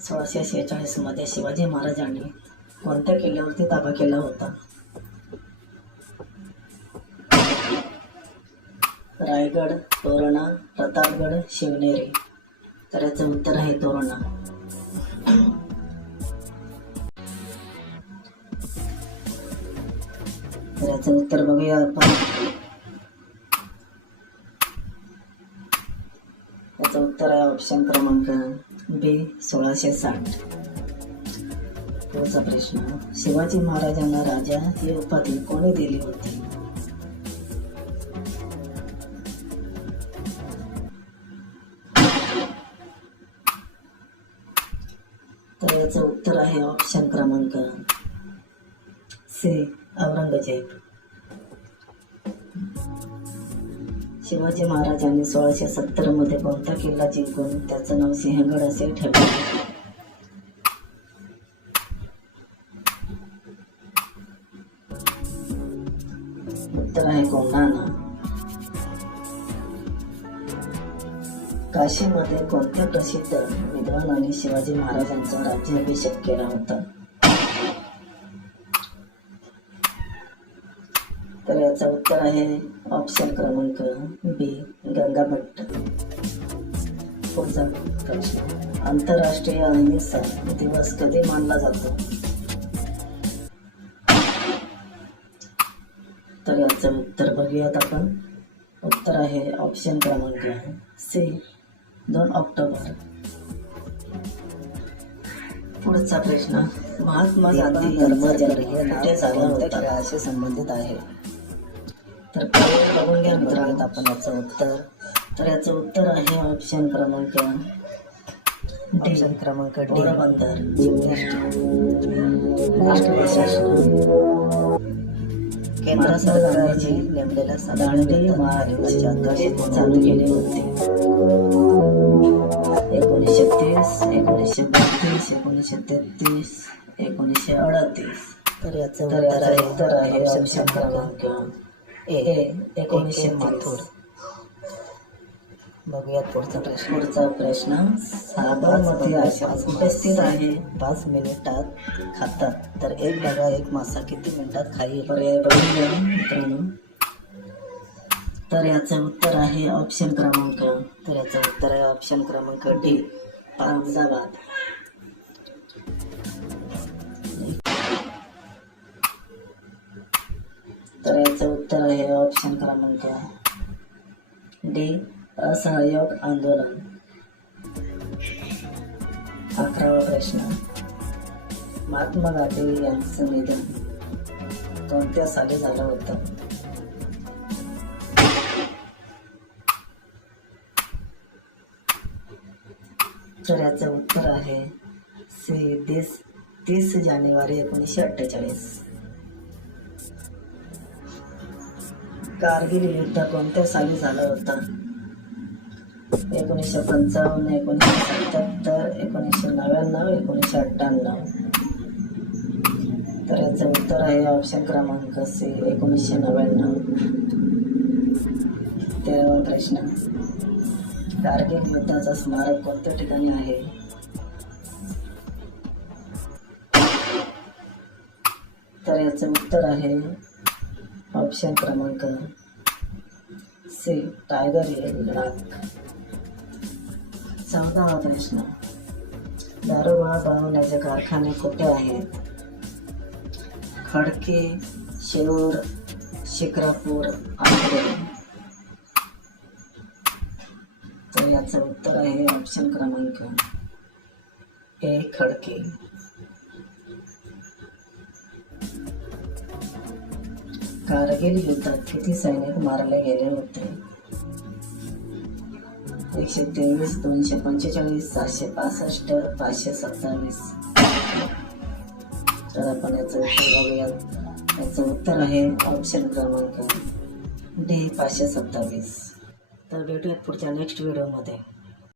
सोळाशे शेहेचाळीसमध्ये शिवाजी महाराजांनी कोणत्या किल्ल्यावरती ताबा केला होता? रायगड तोरणा प्रतापगड शिवनेरी. तर याचं उत्तर आहे तोरणा. तर याचं उत्तर बघूया आपण. याचं उत्तर आहे ऑप्शन क्रमांक बी सोळाशे साठ. पुढचा प्रश्न. शिवाजी महाराजांना राजा ही उपाधी कोणी दिली होती? तर याचं उत्तर आहे ऑप्शन क्रमांक सी औरंगजेब. शिवाजी महाराजांनी सोळाशे सत्तरमध्ये कोणता किल्ला जिंकून त्याचं नाव सिंहगड असे ठेवले उत्तर आहे कोंढाणा. काशीमध्ये कोणत्या प्रसिद्ध विद्वानाने शिवाजी महाराजांचा राज्याभिषेक केला होता? तर याचं उत्तर आहे. ऑप्शन क्रमांक बी गंगा भट्ट पुढचा प्रश्न आंतरराष्ट्रीय अहिंसा दिवस कधी मानला जातो? तर याचं उत्तर बघूयात आपण. उत्तर आहे ऑप्शन क्रमांक सी दोन ऑक्टोबर. पुढचा प्रश्न महात्मा गांधी हे कुठे झाला होता? संबंधित आहे? तर बघून घ्या मित्रांनो आपण याचं उत्तर. तर याचं उत्तर आहे ऑप्शन क्रमांक डी क्रमांक डी पोरबंदर केंद्र सरकारने नेमलेल्या दांडी महाराजांच्या अध्यक्षतेत चालू केले होते. एकोणीसशे तीस एकोणीसशे बत्तीस एकोणीसशे तेहतीस एकोणीसशे अडतीस. तर याचं उत्तर आहे ऑप्शन क्रमांक एकोणीसशे माथूर बघूयात पुढचा प्रश्न. पुढचा प्रश्न आश्रम कुठे स्थित आहे. पाच मिनिटात खातात. तर एक डबा एक मासा किती मिनिटात खाईल? पर्याय बघून घ्या मित्रांनो. तर याचं उत्तर आहे ऑप्शन क्रमांक. तर याचं उत्तर आहे ऑप्शन क्रमांक डी. पांजाबाद याचं हे आहे ऑप्शन क्रमांक डी असहयोग आंदोलन. अकरावा प्रश्न. महात्मा गांधी यांचं निधन कोणत्या साली झालं होतं? तर याचं उत्तर आहे सी तीस तीस जानेवारी एकोणीसशे अठ्ठेचाळीस. कारगिल युद्ध कोणत्या साली झालं होतं? एकोणीसशे पंचावन्न एकोणीसशे सत्याहत्तर एकोणीसशे नव्याण्णव एकोणीसशे अठ्ठ्याण्णव. तर याचं उत्तर आहे ऑप्शन क्रमांक सी एकोणीसशे नव्याण्णव. तेरावा प्रश्न. कारगिल युद्धाचा स्मारक कोणत्या ठिकाणी आहे? तर याचं उत्तर आहे ऑप्शन क्रमांक सी टायगर लडाख चौदावा प्रश्न. दारुगोळा बनवण्याचे कारखाने कुठे आहेत? खडके शिरूर शिक्रापूर आंबोली तर याचं उत्तर आहे ऑप्शन क्रमांक ए खडके. कारगिल युद्धात किती सैनिक मारले गेले होते? एकशे तेवीस दोनशे पंचेचाळीस सहाशे पासष्ट पाचशे सत्तावीस. तर आपण याचं उत्तर बघूयात. याचं उत्तर आहे ऑप्शन क्रमांक डी पाचशे सत्तावीस. तर भेटूयात पुढच्या नेक्स्ट व्हिडिओमध्ये